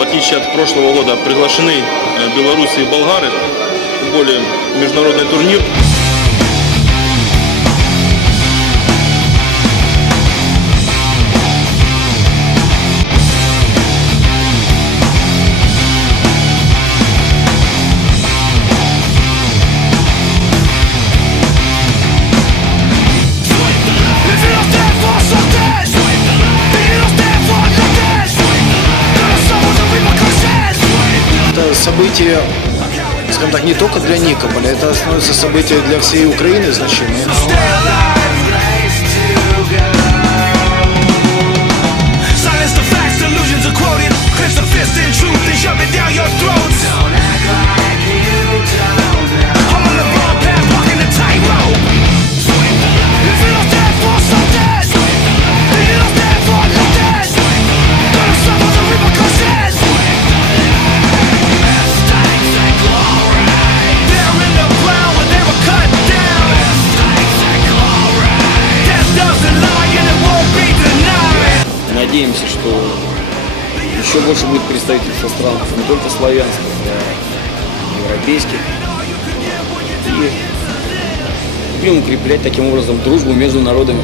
отличие от прошлого года, приглашены э, белорусы и болгары. Более международный турнир. Событие, скажем так, не только для Никополя, это становится событие для всей Украины значимое. Надеемся, что еще больше будет представительства стран, не только славянских, а европейских. И будем укреплять таким образом дружбу между народами.